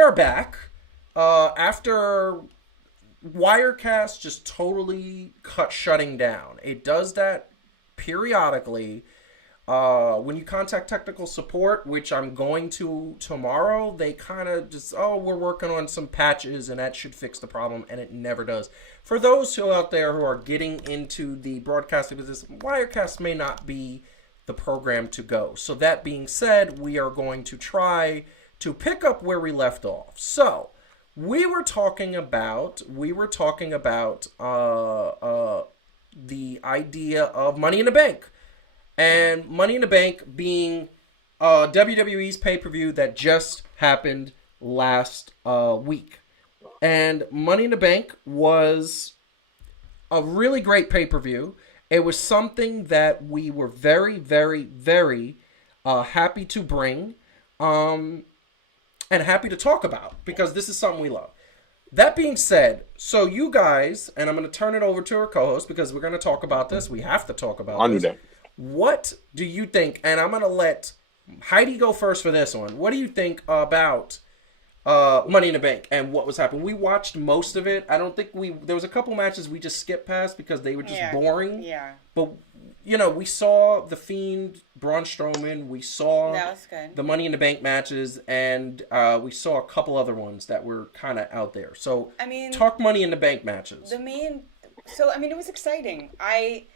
are back after Wirecast just totally shutting down. It does that periodically. When you contact technical support, which I'm going to tomorrow, they kind of just, we're working on some patches and that should fix the problem, and it never does. For those who out there who are getting into the broadcasting business, Wirecast may not be the program to go. So that being said, we are going to try to pick up where we left off. So we were talking about the idea of Money in the Bank. And Money in the Bank being WWE's pay-per-view that just happened last week. And Money in the Bank was a really great pay-per-view. It was something that we were very, very, very happy to bring and happy to talk about, because this is something we love. That being said, so you guys, and I'm going to turn it over to our co-host because we're going to talk about this. We have to talk about this. That. What do you think? And I'm going to let Heidi go first for this one. What do you think about Money in the Bank and what was happening? We watched most of it. I don't think there was a couple matches we just skipped past because they were just boring. Yeah. But, we saw The Fiend, Braun Strowman. We saw the Money in the Bank matches. And we saw a couple other ones that were kind of out there. So, talk Money in the Bank matches. It was exciting. I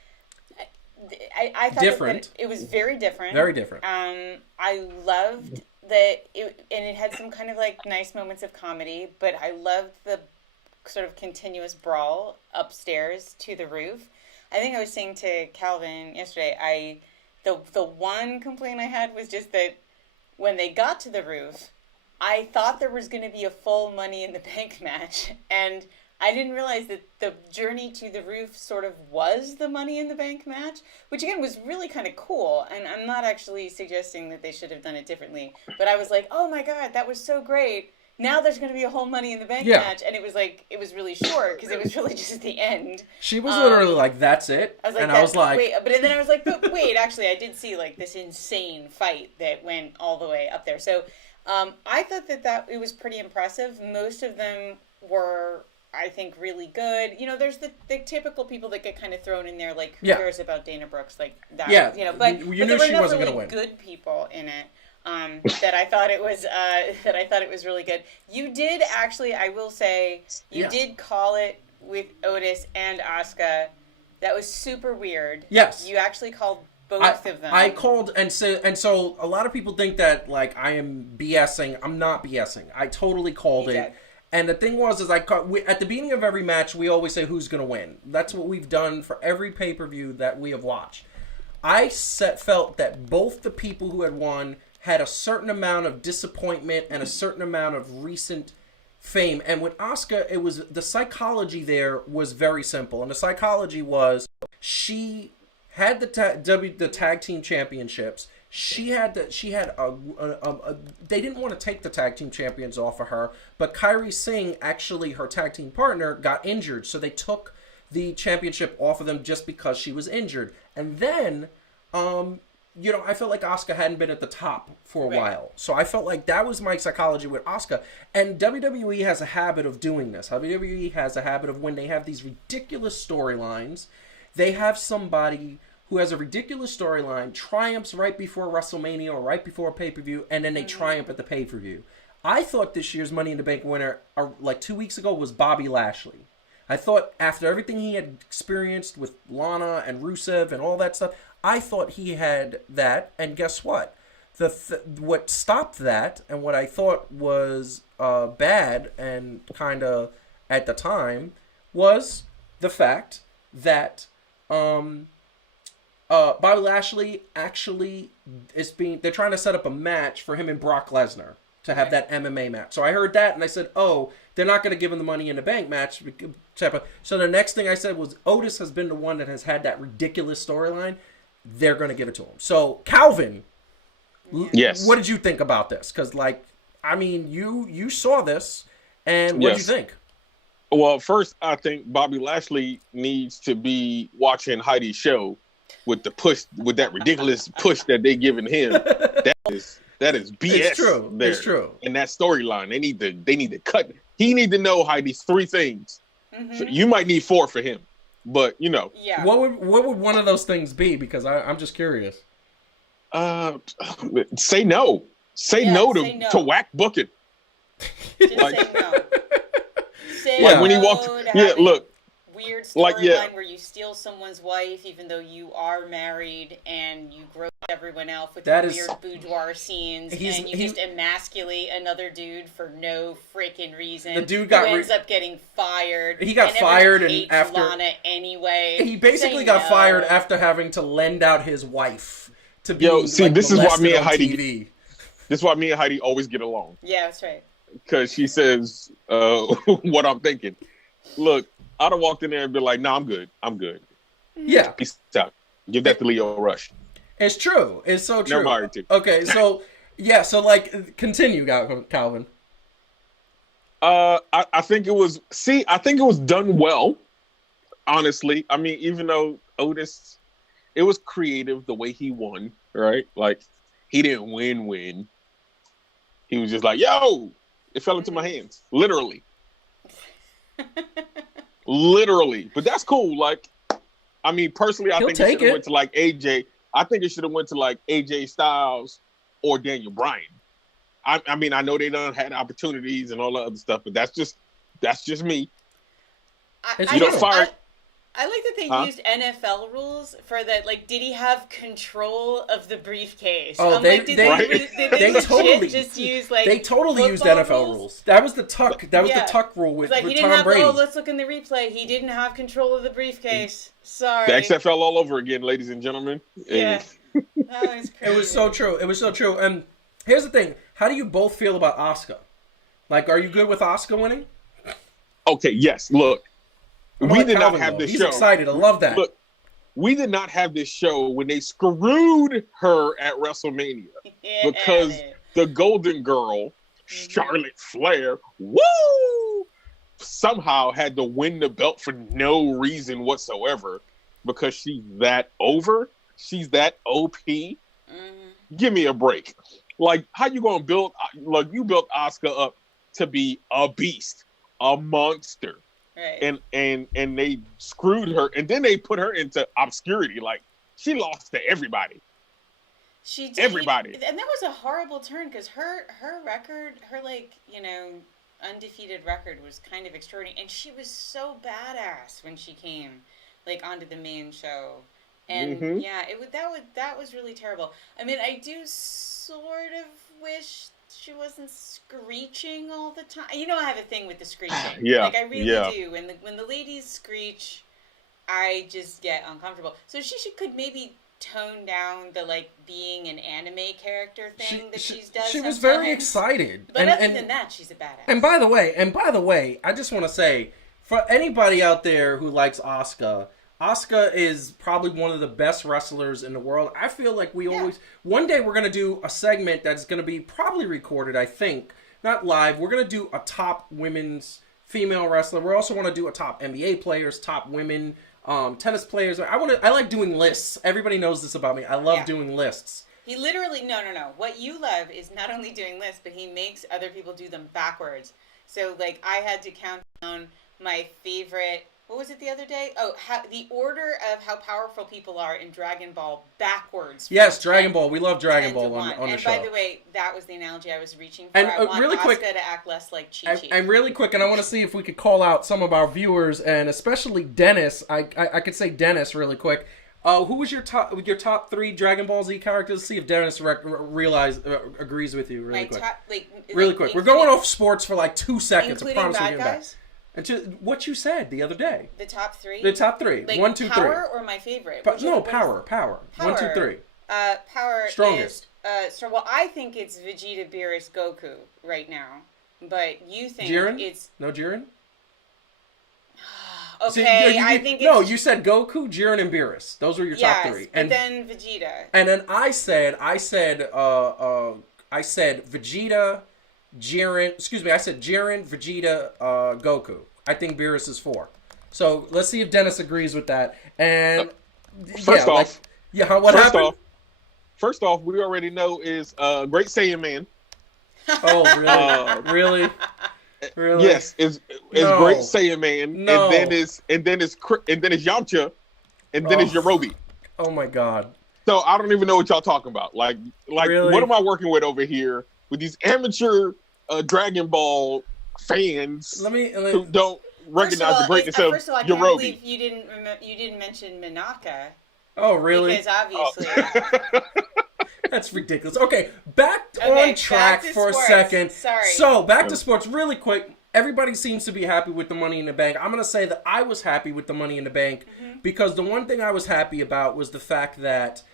thought different. It was very different. Very different. I loved that it had some kind of like nice moments of comedy, but I loved the sort of continuous brawl upstairs to the roof. I think I was saying to Calvin yesterday, the one complaint I had was just that when they got to the roof, I thought there was going to be a full Money in the Bank match, and I didn't realize that the journey to the roof sort of was the Money in the Bank match, which again was really kind of cool. And I'm not actually suggesting that they should have done it differently, but I was like, oh my God, that was so great. Now there's going to be a whole Money in the Bank match. And it was really short because it was really just at the end. She was literally like, that's it. I was like, and I was like, wait, but then I was like, but wait, actually I did see like this insane fight that went all the way up there. So I thought that it was pretty impressive. Most of them were, I think, really good. There's the typical people that get kind of thrown in there, like, who cares about Dana Brooks, like that. Yeah, but you there knew were she wasn't going to win. Good people in it. That I thought it was really good. You did actually, I will say, did call it with Otis and Asuka. That was super weird. Yes, you actually called both of them. I called, and so a lot of people think that like I am BSing. I'm not BSing. I totally called it. And the thing was, at the beginning of every match, we always say who's going to win. That's what we've done for every pay-per-view that we have watched. I felt that both the people who had won had a certain amount of disappointment and a certain amount of recent fame. And with Asuka, it was the psychology there was very simple. And the psychology was she had the tag team championships. They didn't want to take the tag team champions off of her, but Kairi Singh, actually her tag team partner, got injured, so they took the championship off of them just because she was injured. And then, I felt like Asuka hadn't been at the top for a while, so I felt like that was my psychology with Asuka. And WWE has a habit of doing this. WWE has a habit of when they have these ridiculous storylines, they have somebody who has a ridiculous storyline, triumphs right before WrestleMania or right before a pay-per-view, and then they triumph at the pay-per-view. I thought this year's Money in the Bank winner, like 2 weeks ago, was Bobby Lashley. I thought after everything he had experienced with Lana and Rusev and all that stuff, I thought he had that, and guess what? What stopped that, and what I thought was bad and kind of at the time, was the fact that Bobby Lashley actually they're trying to set up a match for him and Brock Lesnar to have that MMA match. So I heard that and I said, they're not going to give him the Money in the Bank match. So the next thing I said was Otis has been the one that has had that ridiculous storyline. They're going to give it to him. So Calvin, yes, what did you think about this? Because you saw this and what did you think? Well, first I think Bobby Lashley needs to be watching Heidi's show with the push, with that ridiculous push that they giving him. That is That is BS. It's true. There. It's true. In that storyline, they need to cut. He need to know Heidi's 3 things. Mm-hmm. You might need 4 for him, but you know. Yeah. What would one of those things be? Because I'm just curious. Say no. Say no to whack booking. Just say no. Say like no when he walked. to Yeah, having look. weird storyline Like, yeah. where you steal someone's wife even though you are married and you gross everyone else with That your is- weird boudoir scenes and you just emasculate another dude for no freaking reason. The dude got who ends up getting fired. He got and fired everyone and hates after- Lana anyway. He basically Say got no. fired after having to lend out his wife to be See, this is why molested me and on Heidi. TV. This is why me and Heidi always get along. Yeah, that's right. Because she says what I'm thinking. Look, I'd have walked in there and been like, "No, I'm good. I'm good. Yeah, Peace out. Give that to Leo Rush." it's true. It's so true. Never mind, too. Okay, so yeah, so like continue, Calvin. I think it was. See, I think it was done well. Honestly, I mean, even though Otis, it was creative the way he won. Right, like he didn't win. He was just like, "Yo, it fell into my hands," literally. Literally, but that's cool. Like, I mean, personally, I He'll think it take should have it. went to like AJ. I think it should have went to like AJ Styles or Daniel Bryan. I mean, I know they done had opportunities and all that other stuff, but that's just me. It's I You don't just- fire- I like that they Huh? used NFL rules for that. Like, did he have control of the briefcase? Oh, I'm they- like, did they- did they legit totally- just use like They totally used football NFL rules. That was the tuck. That was Yeah. the tuck rule with, It's like with he didn't Tom have. Brady. Oh, let's look in the replay. He didn't have control of the briefcase. Sorry. The XFL all over again, ladies and gentlemen. Yeah. And That was crazy. It was so true. It was so true. And here's the thing: how do you both feel about Asuka? Like, are you good with Asuka winning? okay, yes. Look, I'm we like did Calvin, not have though. this He's show. excited. I love that. Look, we did not have this show when they screwed her at WrestleMania Yeah, because it. the Golden Girl, Charlotte Flair, woo, somehow had to win the belt for no reason whatsoever because she's that over. She's that OP. Give me a break. Like, how you gonna build? Like, you built Asuka up to be a beast, a monster. Right. And they screwed her, and then they put her into obscurity. Like, she lost to everybody. She did, Everybody. and that was a horrible turn because her record, her undefeated record was kind of extraordinary, and she was so badass when she came onto the main show, and Mhm. yeah, that was really terrible. I mean, I do sort of wish she wasn't screeching all the time. You know, I have a thing with the screeching. Yeah, I really yeah. do. When the ladies screech, I just get uncomfortable. So could maybe tone down the being an anime character thing she's done. She was very sometimes. excited. But other than that, she's a badass. And by the way, I just want to say, for anybody out there who likes Asuka, Asuka is probably one of the best wrestlers in the world. I feel like one day we're going to do a segment that's going to be probably recorded, I think, not live. We're going to do a top women's female wrestler. We also want to do a top NBA players, top women tennis players. I like doing lists. Everybody knows this about me. I love doing lists. He literally, no. What you love is not only doing lists, but he makes other people do them backwards. So, I had to count down my favorite, what was it the other day? Oh, the order of how powerful people are in Dragon Ball backwards. Yes, Dragon Ball. We love Dragon 10 to Ball 1. on the And show. by the way, that was the analogy I was reaching for. And, I want really Asuka quick- to act less like Chi-Chi. And really quick, and I want to see if we could call out some of our viewers, and especially Dennis. I could say Dennis really quick. Who was your top 3 Dragon Ball Z characters? See if Dennis agrees with you really quick. Really quick. We're going off sports for 2 seconds. I Including promise we'll bad get back. guys? And to what you said the other day. The top 3? The top 3. 1, 2, 3. Power or my favorite? Power. 1, 2, 3. Power Strongest. is... well, I think it's Vegeta, Beerus, Goku right now. But you think Jiren? it's... No Jiren? Okay, I think it's... No, you said Goku, Jiren, and Beerus. Those were your top 3. And then Vegeta. And then I said Vegeta, Jiren. Excuse me, I said Jiren, Vegeta, Goku. I think Beerus is 4. So let's see if Dennis agrees with that. And First off, what first happened? off, first off, we already know is Great Saiyan Man. Oh, really? Really? Yes, is No. Great Saiyan Man, No. and then is Yamcha, and then is Yarobi. Oh my God. So I don't even know what y'all talking about. Like Really? what am I working with over here with these amateur Dragon Ball fans who don't recognize the greatness of First of all, I can't Yarobi? believe you didn't mention Minaka. Oh, really? Because obviously. That's ridiculous. Okay, back on track for sports. a second. Sorry. So, back to sports really quick. Everybody seems to be happy with the Money in the Bank. I'm going to say that I was happy with the Money in the Bank because the one thing I was happy about was the fact that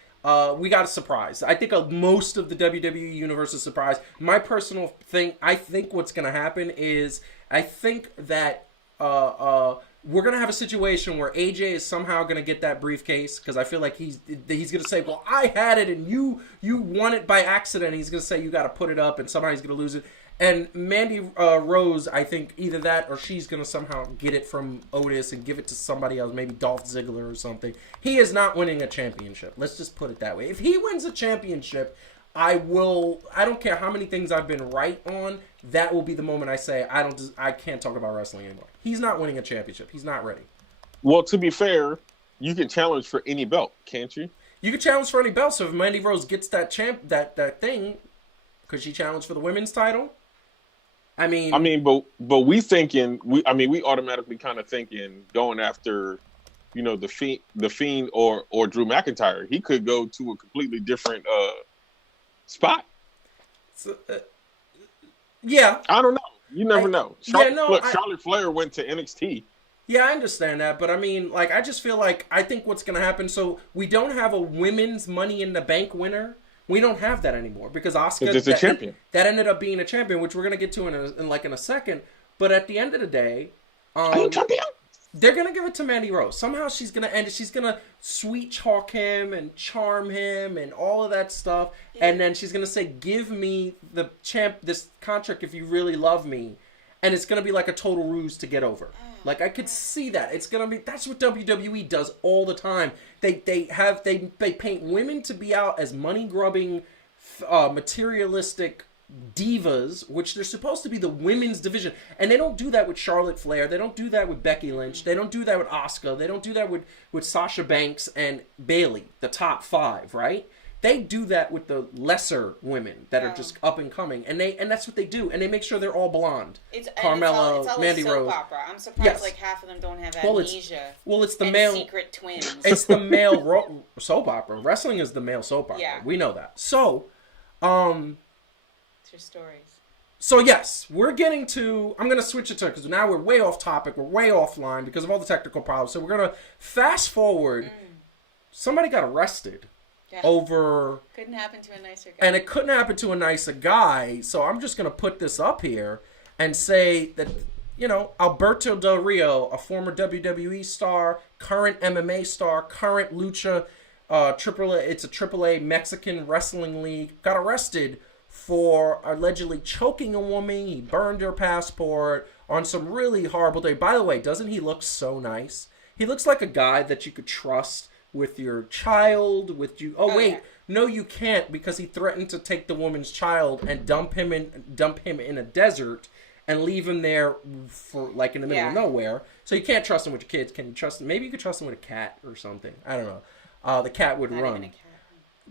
we got a surprise. I think most of the WWE Universe is surprised. My personal thing, I think what's going to happen is I think that we're going to have a situation where AJ is somehow going to get that briefcase because I feel like he's going to say, well, I had it and you won it by accident. He's going to say you got to put it up and somehow he's going to lose it. And Mandy Rose, I think either that or she's going to somehow get it from Otis and give it to somebody else, maybe Dolph Ziggler or something. He is not winning a championship. Let's just put it that way. If he wins a championship, I don't care how many things I've been right on, that will be the moment I say I can't talk about wrestling anymore. He's not winning a championship. He's not ready. Well, to be fair, you can challenge for any belt, can't you? You can challenge for any belt. So if Mandy Rose gets that that thing, could she challenge for the women's title? I mean, but we automatically kind of thinking going after, the Fiend or Drew McIntyre. He could go to a completely different spot. So, yeah. I don't know. You never know. Charlotte Flair went to NXT. Yeah, I understand that, but I mean, like, I just feel like I think what's going to happen. So we don't have a women's Money in the Bank winner. We don't have that anymore because Asuka is a champion. That ended up being a champion, which we're going to get to in a second. But at the end of the day, they're going to give it to Mandy Rose. Somehow she's going to end it. She's going to sweet talk him and charm him and all of that stuff. Yeah. And then she's going to say, give me this contract if you really love me. And it's going to be like a total ruse to get over. Like, I could see that. It's going to be, that's what WWE does all the time. They paint women to be out as money-grubbing, materialistic divas, which they're supposed to be the women's division. And they don't do that with Charlotte Flair. They don't do that with Becky Lynch. They don't do that with Asuka. They don't do that with Sasha Banks and Bayley, the top 5, right? They do that with the lesser women that are just up and coming, and that's what they do, and they make sure they're all blonde. Carmella, it's all Mandy soap Rose. Opera. I'm surprised like half of them don't have amnesia. It's the and male secret twins. It's the male soap opera. Wrestling is the male soap opera. Yeah. We know that. So, it's your stories. So yes, we're getting to. I'm gonna switch it to because now we're way off topic. We're way offline because of all the technical problems. So we're gonna fast forward. Somebody got arrested. Yeah. Over couldn't happen to a nicer guy. And it couldn't happen to a nicer guy. So I'm just going to put this up here and say that, Alberto Del Rio, a former WWE star, current MMA star, current Lucha, it's a AAA Mexican wrestling league, got arrested for allegedly choking a woman. He burned her passport on some really horrible day. By the way, doesn't he look so nice? He looks like a guy that you could trust with your child, with you. Oh wait, no, you can't because he threatened to take the woman's child and dump him in a desert and leave him there for like in the middle of nowhere. So you can't trust him with your kids. Can you trust him? Maybe you could trust him with a cat or something. I don't know. The cat would run. Even a cat.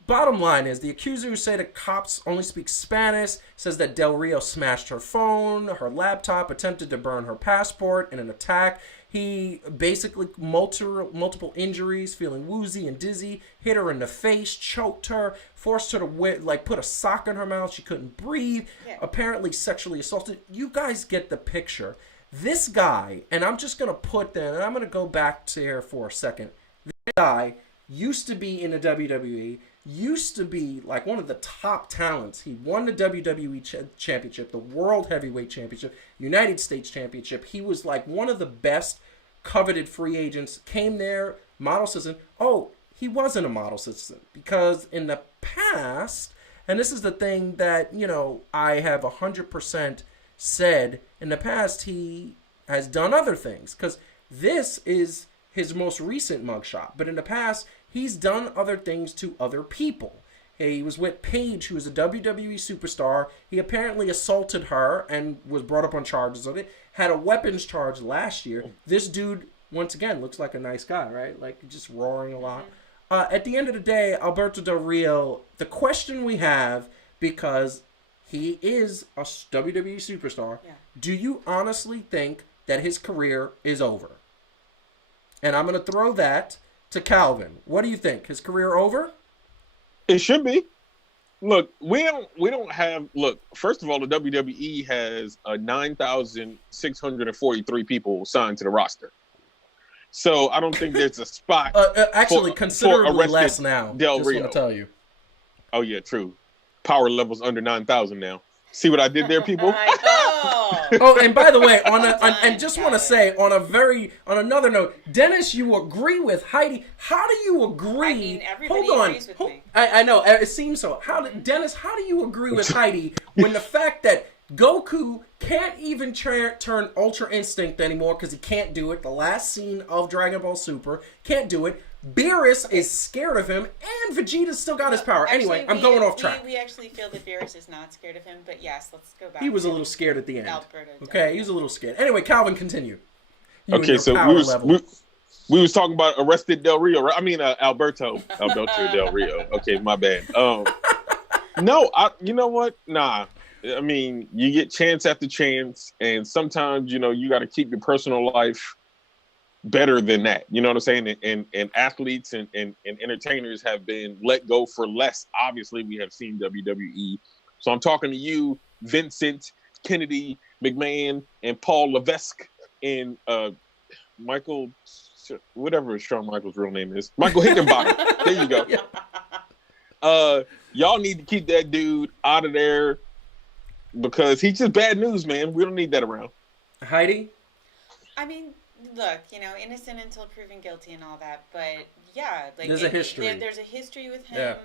Bottom line is the accuser who said that cops only speak Spanish says that Del Rio smashed her phone, her laptop, attempted to burn her passport in an attack. He basically multiple injuries, feeling woozy and dizzy, hit her in the face, choked her, forced her to put a sock in her mouth. She couldn't breathe. Yeah. Apparently sexually assaulted. You guys get the picture. This guy, and I'm just going to put that, and I'm going to go back to here for a second. This guy used to be in the WWE, used to be like one of the top talents. He won the WWE Championship, the World Heavyweight Championship, United States Championship. He was like one of the best coveted free agents. Came there, model citizen. Oh, he wasn't a model citizen because in the past, and this is the thing that, I have 100% said, in the past he has done other things because this is his most recent mugshot. But in the past, he's done other things to other people. He was with Paige, who was a WWE superstar. He apparently assaulted her and was brought up on charges of it. Had a weapons charge last year. This dude, once again, looks like a nice guy, right? Like, just roaring a lot. At the end of the day, Alberto Del Rio, the question we have, because he is a WWE superstar, do you honestly think that his career is over? And I'm going to throw that to Calvin. What do you think? His career over? It should be. Look, we don't have. Look, first of all, the WWE has 9,643 people signed to the roster, so I don't think there's a spot. Actually, considerably for less now. Del Rio. Want to tell you. Oh yeah, true. Power levels under 9,000 now. See what I did there, people? Oh, and by the way, and just want to say on another note, Dennis, you agree with Heidi. How do you agree? I mean, everybody agrees with me. I know it seems so. Dennis, how do you agree with Heidi when the fact that Goku can't even turn Ultra Instinct anymore because he can't do it? The last scene of Dragon Ball Super can't do it. Beerus is scared of him, and Vegeta's still got his power. Anyway, I'm going off track. We actually feel that Beerus is not scared of him, but yes, let's go back. He was a little scared at the end. Alberto. Okay, he was a little scared. Anyway, Calvin, continue. Okay, so we was talking about arrested Del Rio. Right? I mean, Alberto Del Rio. Okay, my bad. No, you know what? Nah. I mean, you get chance after chance, and sometimes, you got to keep your personal life better than that. You know what I'm saying? And athletes and entertainers have been let go for less. Obviously, we have seen WWE. So I'm talking to you, Vincent, Kennedy, McMahon, and Paul Levesque, and Michael, whatever Shawn Michaels' real name is. Michael Hickenbottom. There you go. Y'all need to keep that dude out of there because he's just bad news, man. We don't need that around. Heidi? I mean, look, innocent until proven guilty and all that, but yeah, like there's a history. There's a history with him.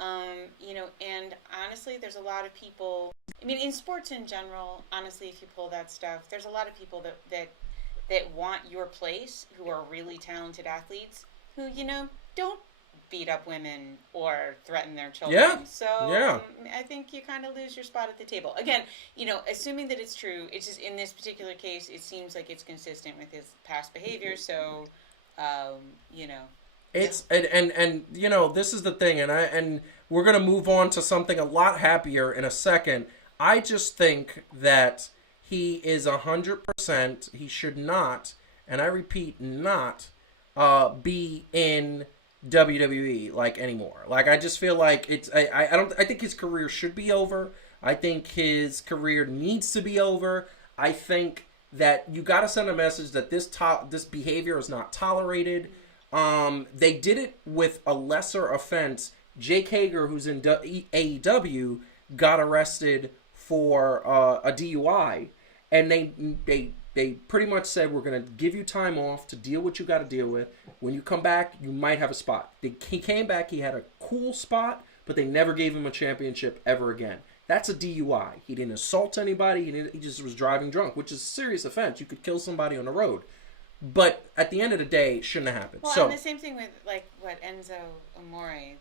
And honestly, there's a lot of people. I mean, in sports in general, honestly, if you pull that stuff, there's a lot of people that want your place, who are really talented athletes, who don't beat up women or threaten their children. Yeah. So I think you kind of lose your spot at the table. Again, assuming that it's true, it's just in this particular case, it seems like it's consistent with his past behavior. So, It's and this is the thing, and we're gonna move on to something a lot happier in a second. I just think that he is 100%. He should not, and I repeat, not be in WWE anymore. I just feel like it's I think his career should be over. I think his career needs to be over. I think that you got to send a message that this behavior is not tolerated. They did it with a lesser offense. Jake Hager, who's in AEW, got arrested for a DUI, and they pretty much said, we're going to give you time off to deal what you got to deal with. When you come back, you might have a spot. He came back, he had a cool spot, but they never gave him a championship ever again. That's a DUI. He didn't assault anybody. He just was driving drunk, which is a serious offense. You could kill somebody on the road. But at the end of the day, it shouldn't have happened. Well, and the same thing with, Enzo Amore.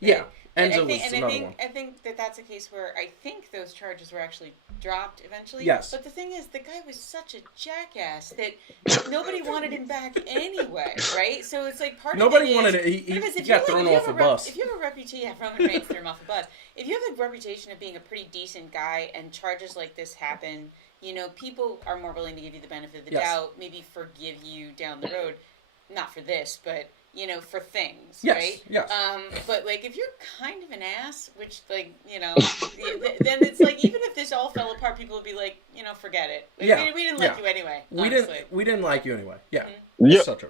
Enzo was another one. I think that's a case where I think those charges were actually dropped eventually. Yes. But the thing is, the guy was such a jackass that nobody wanted him back anyway, right? So it's nobody wanted it. He got thrown off a bus. If you have a reputation, Roman Reigns threw him off a bus. If you have a reputation of being a pretty decent guy and charges like this happen, people are more willing to give you the benefit of the doubt, maybe forgive you down the road. Not for this, but, for things, right? Yes. But, if you're kind of an ass, which, then it's even if this all fell apart, people would be like, forget it. We didn't like you anyway, honestly. We didn't like you anyway. Yeah. Mm-hmm. That's so true.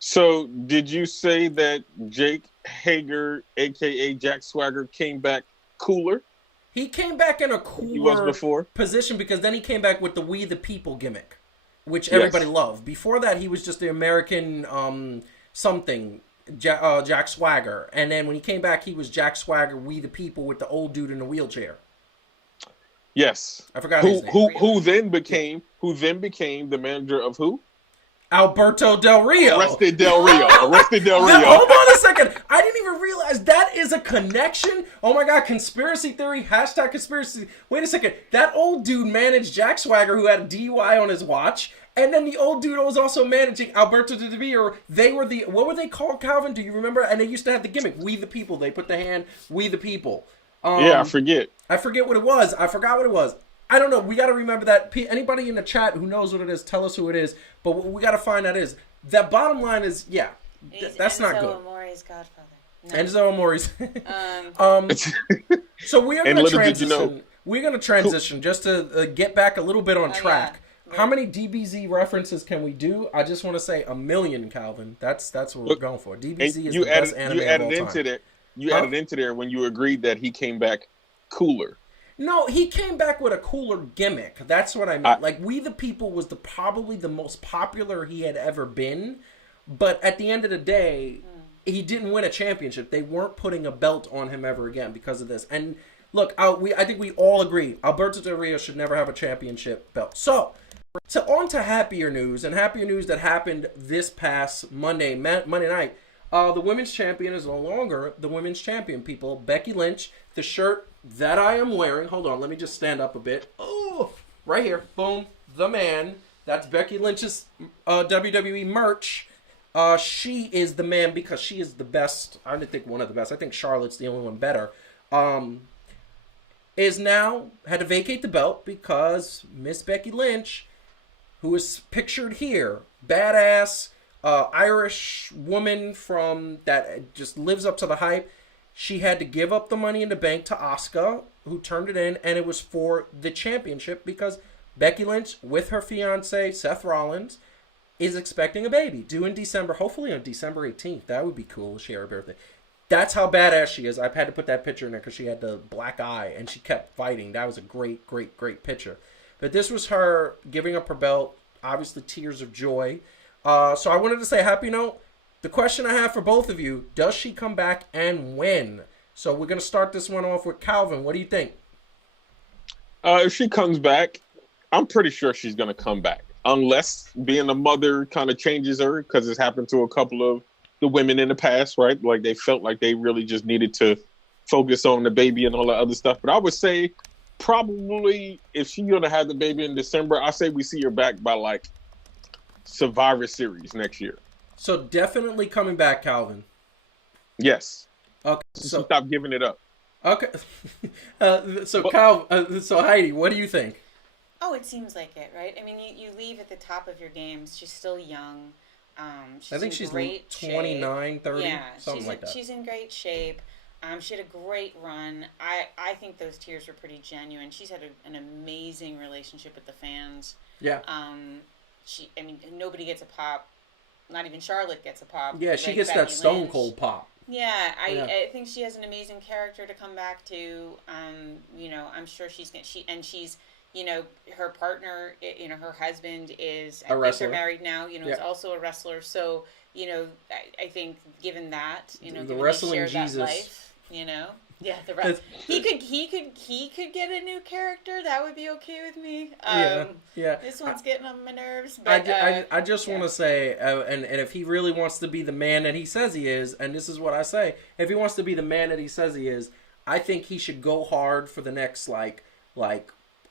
So, did you say that Jake Hager, a.k.a. Jack Swagger, came back cooler? He came back in a cooler before position because then he came back with the We the People gimmick, which everybody loved. Before that, he was just the American Jack Swagger. And then when he came back, he was Jack Swagger, We the People, with the old dude in the wheelchair. Yes. I forgot his name. Who then became the manager of who? Alberto Del Rio. Arrested Del Rio. Hold on a second. I didn't even realize that is a connection. Oh my God, conspiracy theory, hashtag conspiracy. Wait a second. That old dude managed Jack Swagger, who had a DUI on his watch. And then the old dude was also managing Alberto Del Rio. They were what were they called, Calvin? Do you remember? And they used to have the gimmick, We the People. They put the hand, We the People. Yeah, I forget. I forget what it was. I forgot what it was. I don't know. We got to remember that. Anybody in the chat who knows what it is, tell us who it is. But what we got to find out is, that bottom line is, yeah, that's not good. Enzo Amore's godfather. No. Enzo Amore's. So we are going to transition. We're going to transition just to get back a little bit on track. Yeah. How many DBZ references can we do? I just want to say 1 million, Calvin. That's what we're going for. DBZ is the best anime of all time. You added into there when you agreed that he came back cooler. No, he came back with a cooler gimmick. That's what I meant. Like, We the People was probably the most popular he had ever been. But at the end of the day, he didn't win a championship. They weren't putting a belt on him ever again because of this. And look, I think we all agree, Alberto Del Rio should never have a championship belt. So on to happier news, and happier news that happened this past Monday night. The women's champion is no longer the women's champion, people. Becky Lynch, the shirt that I am wearing. Hold on, let me just stand up a bit. Oh, right here. Boom. The man. That's Becky Lynch's WWE merch. She is the man because she is the best. I didn't think one of the best. I think Charlotte's the only one better. Is now had to vacate the belt because Miss Becky Lynch, who is pictured here, badass Irish woman from that just lives up to the hype. She had to give up the Money in the Bank to Asuka, who turned it in, and it was for the championship because Becky Lynch, with her fiance Seth Rollins, is expecting a baby due in December, hopefully on December 18th. That would be cool. Share her birthday. That's how badass she is. I've had to put that picture in there because she had the black eye and she kept fighting. That was a great, great, great picture. But this was her giving up her belt. Obviously, tears of joy. So I wanted to say, happy note. The question I have for both of you, does she come back and when? So we're going to start this one off with Calvin. What do you think? If she comes back, I'm pretty sure she's going to come back. Unless being a mother kind of changes her, because it's happened to a couple of the women in the past, right? Like they felt like they really just needed to focus on the baby and all that other stuff. But I would say probably if she's going to have the baby in December, I say we see her back by like Survivor Series next year. So definitely coming back, Calvin. Yes. Okay. So stop giving it up. Okay. So Heidi, what do you think? Oh, it seems like it, right? I mean, you leave at the top of your game. She's still young. I think she's great 29, 30, yeah, something like that. She's in great shape. She had a great run. I think those tears were pretty genuine. She's had an amazing relationship with the fans. Yeah. Nobody gets a pop. Not even Charlotte gets a pop. Yeah, she gets that Stone Cold pop. Yeah, I think she has an amazing character to come back to. I'm sure she's her partner, her husband is a wrestler. They're married now. Is also a wrestler. So I think given that, the wrestling Jesus. That life, yeah, the rest. He could get a new character. That would be okay with me. Yeah. This one's getting on my nerves. But I just want to say, and if he really wants to be the man that he says he is, and this is what I say, if he wants to be the man that he says he is, I think he should go hard for the next like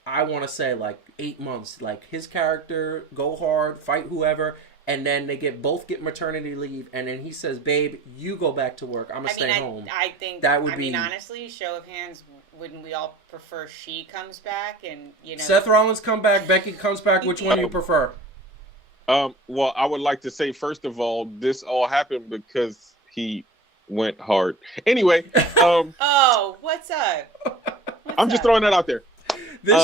I want to say 8 months. Like his character, go hard, fight whoever. And then they both get maternity leave, and then he says, "Babe, you go back to work. I'm gonna stay home." I think that would be. Honestly, show of hands, wouldn't we all prefer she comes back and Seth Rollins come back, Becky comes back. Which one do you prefer? Well, I would like to say first of all, this all happened because he went hard. Anyway. Oh, what's up? I'm just throwing that out there. This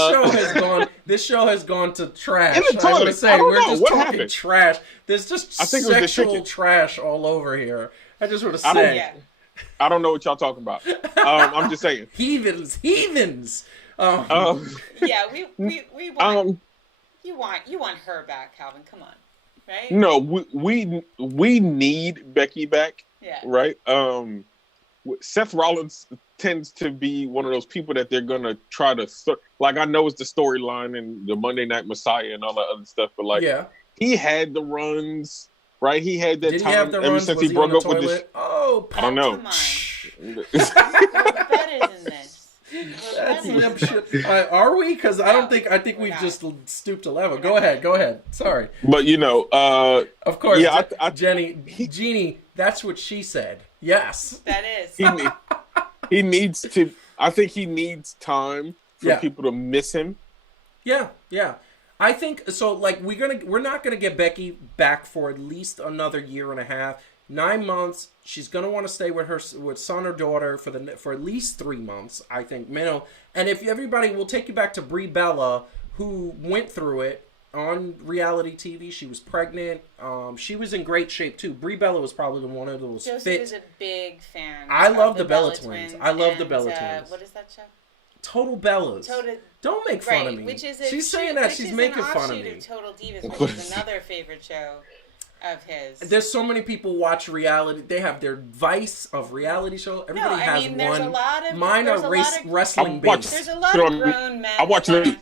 show has gone to trash. In the toilet. I'm gonna say we're just what talking happened? trash. There's just sexual trash all over here. I just want to say. I don't know what y'all talking about. I'm just saying. Heathens. Yeah, we want. You want her back, Calvin? Come on, right? No, we need Becky back. Yeah. Right. Seth Rollins tends to be one of those people that they're gonna try to I know it's the storyline and the Monday Night Messiah and all that other stuff, but he had the runs, right? He had that Did he time have the ever runs? since Was he he on broke the up with this. toilet? Oh, I don't know. Come on. We're better than this. That's limp shit. Are we? Because I think we're we've not. just stooped to level. Go ahead. Sorry. But Of course. yeah, Jeannie, that's what she said. Yes. That is. he needs to. I think he needs time for people to miss him. Yeah. I think so. Like we're not gonna get Becky back for at least another year and a half, 9 months. She's gonna want to stay with son or daughter for at least 3 months. I think minimum. And if everybody will take you back to Brie Bella, who went through it on reality TV. She was pregnant. She was in great shape too. Brie Bella was probably one of those Joseph fit. is a big fan. I love of the Bella twins. I love the Bella twins. What is that show? Total Bellas. Don't make fun of me. She's saying that she's making fun of me. Of Total Divas, which is another favorite show of his. There's so many people watch reality. They have their vice of reality show. Everybody has one. There's a lot of, mine are wrestling based. There's a lot of grown men. I watch it.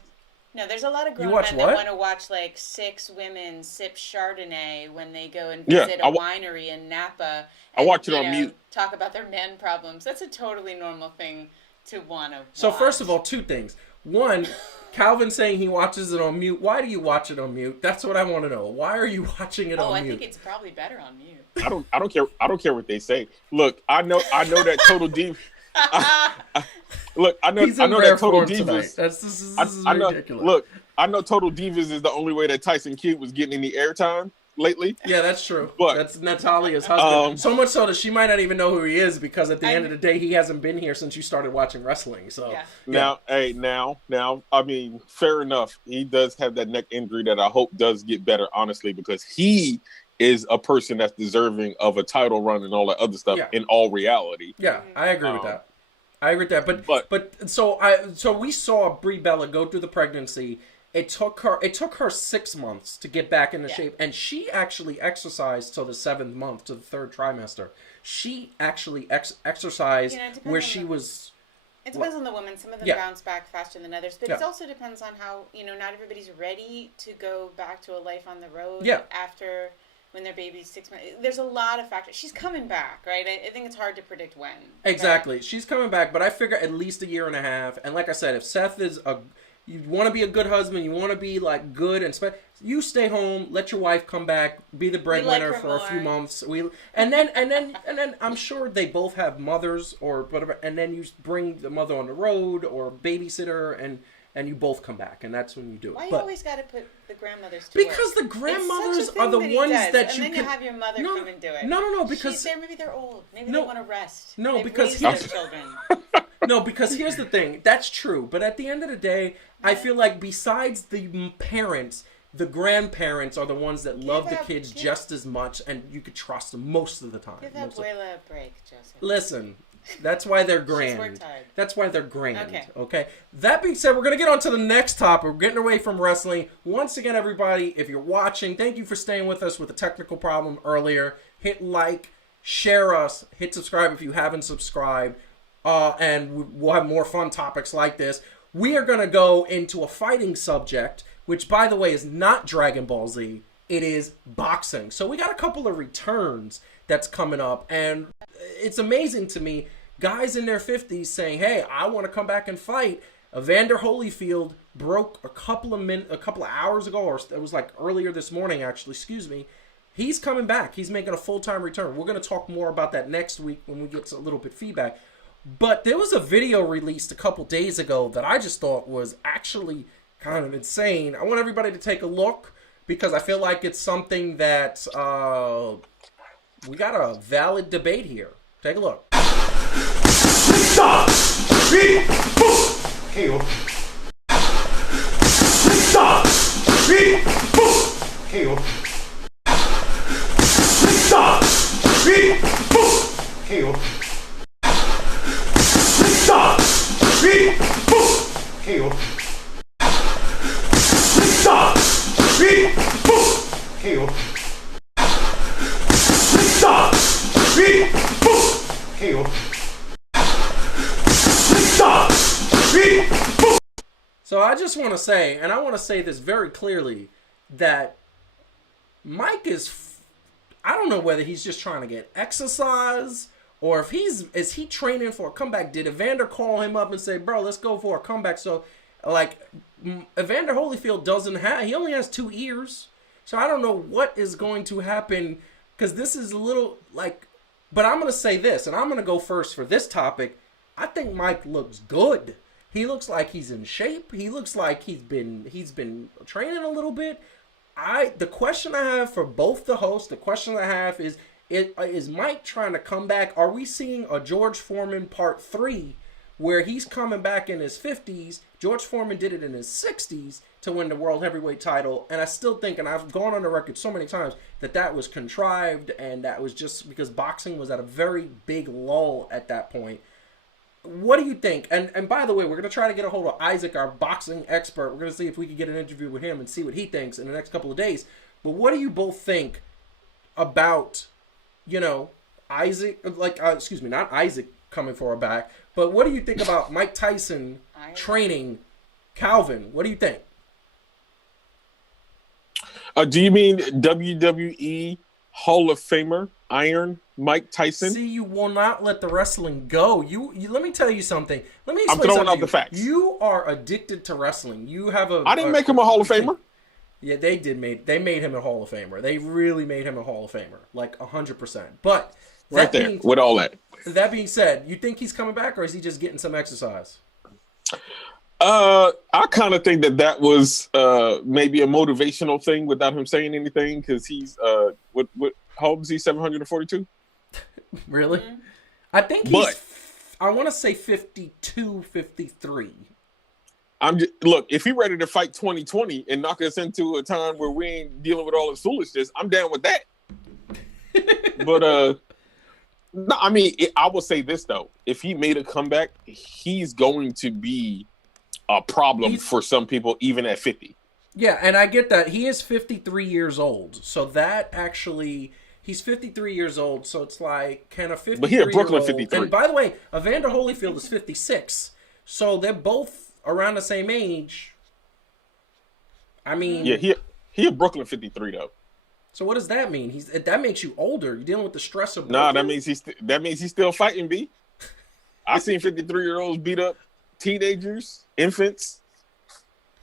No, there's a lot of grown men that want to watch like 6 women sip Chardonnay when they go and visit a winery in Napa. I watch it on mute. Talk about their man problems. That's a totally normal thing to want to watch. So first of all, 2 things. One, Calvin saying he watches it on mute. Why do you watch it on mute? That's what I want to know. Why are you watching it on mute? I think it's probably better on mute. I don't care. I don't care what they say. Look, I know that Total Diva. Look, I know that Total Divas. This is ridiculous. Look, I know Total Divas is the only way that Tyson Kidd was getting any airtime lately. Yeah, that's true. But that's Natalia's husband. So much so that she might not even know who he is because at the end of the day, he hasn't been here since you started watching wrestling. So now, I mean, fair enough. He does have that neck injury that I hope does get better, honestly, because he is a person that's deserving of a title run and all that other stuff in all reality. Yeah, I agree with that. But so we saw Brie Bella go through the pregnancy. It took her 6 months to get back into shape, and she actually exercised till the 7th month, to the 3rd trimester. She actually exercised where she was. It depends on the woman. Some of them bounce back faster than others, but it also depends on how not everybody's ready to go back to a life on the road after when their baby's 6 months. There's a lot of factors. She's coming back, right? I think it's hard to predict when. Exactly, she's coming back, but I figure at least a year and a half. And like I said, if Seth is you want to be a good husband, you want to be like good and you stay home, let your wife come back, be the breadwinner for a few months. And then I'm sure they both have mothers or whatever, and then you bring the mother on the road or babysitter and you both come back, and that's when you do it. Why you always got to put the grandmothers to because work? the grandmothers are the ones that you and then you have your mother come and do it. No, because maybe they're old. Maybe they want to rest. No, They've because raised their children. No, because here's the thing. That's true. But at the end of the day, I feel like besides the parents, the grandparents are the ones that love the kids just as much, and you could trust them most of the time. Give Abuela a break, Joseph. Listen, that's why they're grand. She's worked hard. That's why they're grand. Okay. That being said, we're going to get on to the next topic. We're getting away from wrestling. Once again, everybody, if you're watching, thank you for staying with us with a technical problem earlier. Hit like, share us, hit subscribe if you haven't subscribed. And we'll have more fun topics like this. We are going to go into a fighting subject, which, by the way, is not Dragon Ball Z. It is boxing. So we got a couple of returns that's coming up, and it's amazing to me. Guys in their 50s saying, hey, I want to come back and fight. Evander Holyfield broke a couple of hours ago, or it was like earlier this morning, actually, He's coming back. He's making a full-time return. We're going to talk more about that next week when we get a little bit feedback. But there was a video released a couple days ago that I just thought was actually kind of insane. I want everybody to take a look because I feel like it's something that we got a valid debate here. Take a look. So I just want to say, and I want to say this very clearly, that Mike I don't know whether he's just trying to get exercise or if is he training for a comeback. Did Evander call him up and say, bro, let's go for a comeback? So, like, Evander Holyfield he only has 2 ears. So I don't know what is going to happen because this is a little, like, but I'm going to say this, and I'm going to go first for this topic. I think Mike looks good. He looks like he's in shape. He looks like he's been training a little bit. The question I have for both the hosts, is Mike trying to come back? Are we seeing a George Foreman Part 3 where he's coming back in his 50s? George Foreman did it in his 60s to win the World Heavyweight title, and I still think, and I've gone on the record so many times, that was contrived, and that was just because boxing was at a very big lull at that point. What do you think? And by the way, we're going to try to get a hold of Isaac, our boxing expert. We're going to see if we can get an interview with him and see what he thinks in the next couple of days. But what do you both think about, Isaac, not Isaac coming for a back, but what do you think about Mike Tyson training Calvin? What do you think? Do you mean WWE Hall of Famer Iron Mike Tyson? See, you will not let the wrestling go. You let me tell you something. Let me explain I'm throwing something out the facts. You are addicted to wrestling. You have I didn't make him a Hall of Famer. Yeah, they made him a Hall of Famer. They really made him a Hall of Famer, like 100%. But right there, with all that. That being said, you think he's coming back, or is he just getting some exercise? I kind of think that was maybe a motivational thing without him saying anything, because he's what how old is he? 742. Really? Mm-hmm. I think I want to say 52, 53. Look, if he's ready to fight 2020 and knock us into a time where we ain't dealing with all this foolishness, I'm down with that. But no, I mean, I will say this though: if he made a comeback, he's going to be a problem for some people, even at 50. Yeah, and I get that. He is 53 years old, so that actually, he's 53 years old. So it's like, can a 53-year-old... But he a Brooklyn 53. And by the way, Evander Holyfield is 56, so they're both around the same age. I mean... Yeah, he a Brooklyn 53 though. So what does that mean? That makes you older. You're dealing with the stress of Brooklyn? Nah, that means he's still fighting, B. I seen 53-year-olds beat up teenagers, infants.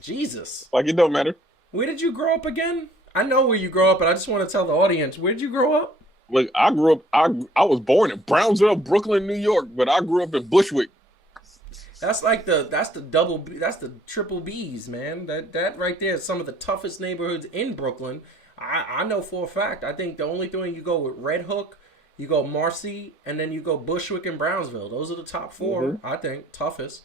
Jesus. Like, it don't matter. Where did you grow up again? I know where you grew up, but I just want to tell the audience, where did you grow up? Look, I grew up, I was born in Brownsville, Brooklyn, New York, but I grew up in Bushwick. That's like that's the triple B's, man. That right there is some of the toughest neighborhoods in Brooklyn. I know for a fact. I think the only thing, you go with Red Hook, you go Marcy, and then you go Bushwick and Brownsville. Those are the top 4, I think, toughest.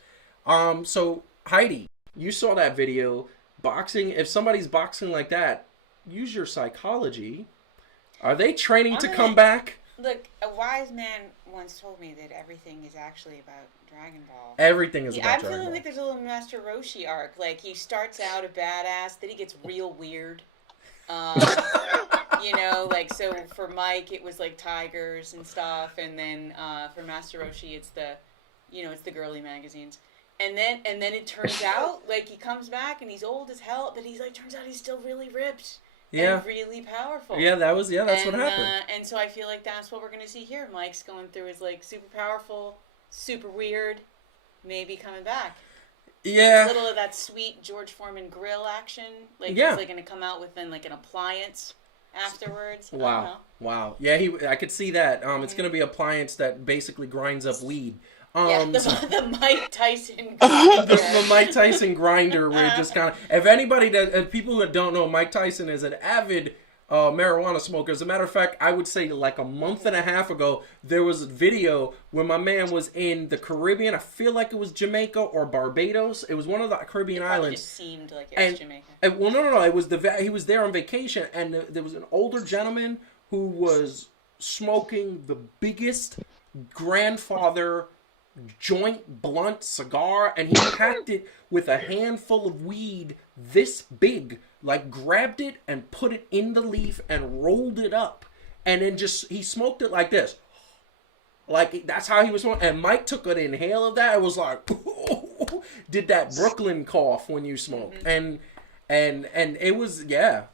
So Heidi, you saw that video. Boxing, if somebody's boxing like that, use your psychology. Are they training to come back? Look, a wise man once told me that everything is actually about Dragon Ball. Everything is about Dragon Ball. I'm feeling like there's a little Master Roshi arc. Like, he starts out a badass, then he gets real weird. Like, so for Mike, it was like tigers and stuff, and then for Master Roshi, it's the girly magazines. And then it turns out, like, he comes back and he's old as hell, but turns out he's still really ripped. Yeah. And really powerful. Yeah, that's what happened. And so I feel like that's what we're going to see here. Mike's going through his, like, super powerful, super weird, maybe coming back. Yeah. A little of that sweet George Foreman grill action. Like, he's, like, going to come out with, then, like, an appliance afterwards. Wow. Yeah, I could see that. It's going to be an appliance that basically grinds up weed. The Mike Tyson grinder. the Mike Tyson grinder, where it just kind of... If people that don't know, Mike Tyson is an avid marijuana smoker. As a matter of fact, I would say like a month and a half ago, there was a video where my man was in the Caribbean. I feel like it was Jamaica or Barbados. It was one of the Caribbean islands. It just seemed like it was Jamaica. No. It was he was there on vacation, and there was an older gentleman who was smoking the biggest grandfather joint blunt cigar, and he packed it with a handful of weed this big, like grabbed it and put it in the leaf and rolled it up, and then he smoked it like this, like that's how he was smoking. And Mike took an inhale of that. It was like did that Brooklyn cough when you smoke. And it was,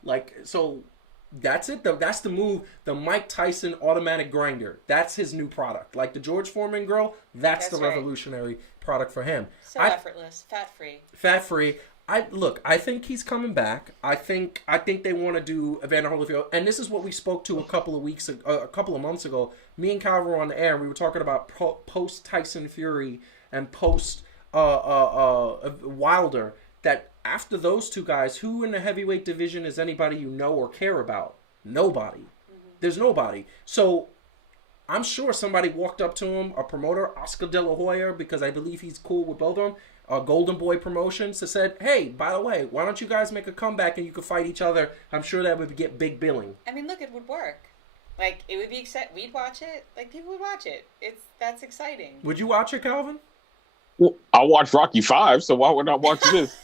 like, so That's it. That's the move. The Mike Tyson automatic grinder. That's his new product. Like the George Foreman grill, that's the revolutionary product for him. So effortless, fat-free. Fat-free. I think he's coming back. I think they want to do Evander Holyfield, and this is what we spoke to a couple of months ago. Me and Kyle were on the air, and we were talking about post Tyson Fury and post Wilder. That after those two guys, who in the heavyweight division is anybody you know or care about? Nobody. Mm-hmm. There's nobody. So I'm sure somebody walked up to him, a promoter, Oscar De La Hoya, because I believe he's cool with both of them. Golden Boy Promotions that said, hey, by the way, why don't you guys make a comeback and you could fight each other? I'm sure that would get big billing. I mean, look, it would work. Like, it would be exciting. We'd watch it. Like, people would watch it. That's exciting. Would you watch it, Calvin? Well, I watched Rocky V, so why would I watch this?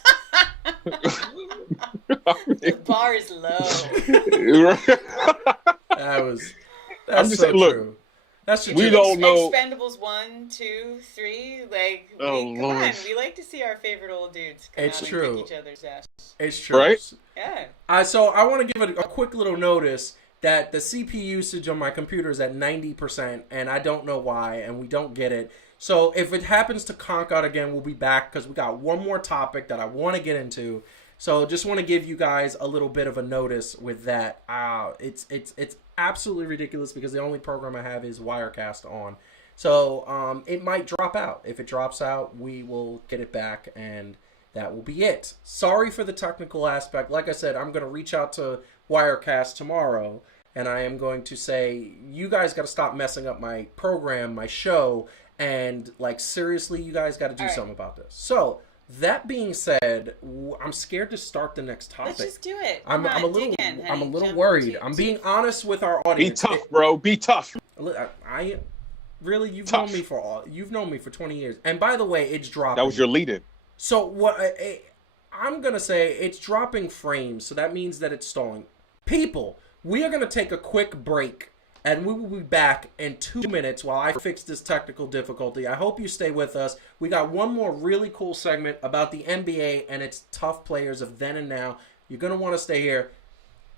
The bar is low. That's so true. Look, that's we don't know. Expendables 1, 2, 3. Like, come on. We like to see our favorite old dudes come out and kick each other's ass. It's true. Right? Yeah. So I want to give a quick little notice that the CPU usage on my computer is at 90%, and I don't know why, and we don't get it. So if it happens to conk out again, we'll be back because we got one more topic that I want to get into. So just want to give you guys a little bit of a notice with that. It's absolutely ridiculous because the only program I have is Wirecast on. So it might drop out. If it drops out, we will get it back, and that will be it. Sorry for the technical aspect. Like I said, I'm going to reach out to Wirecast tomorrow, and I am going to say, you guys got to stop messing up my program, my show, and like seriously, you guys got to do something about this. So that being said, I'm scared to start the next topic. Let's just do it. I'm a little worried. I'm being honest with our audience. Be tough, bro. Be tough. I really, you've known me for 20 years. And by the way, it's dropping. That was your lead-in. So what I'm gonna say, it's dropping frames, so that means that it's stalling. People, we are gonna take a quick break. And we will be back in 2 minutes while I fix this technical difficulty. I hope you stay with us. We got one more really cool segment about the NBA and its tough players of then and now. You're going to want to stay here.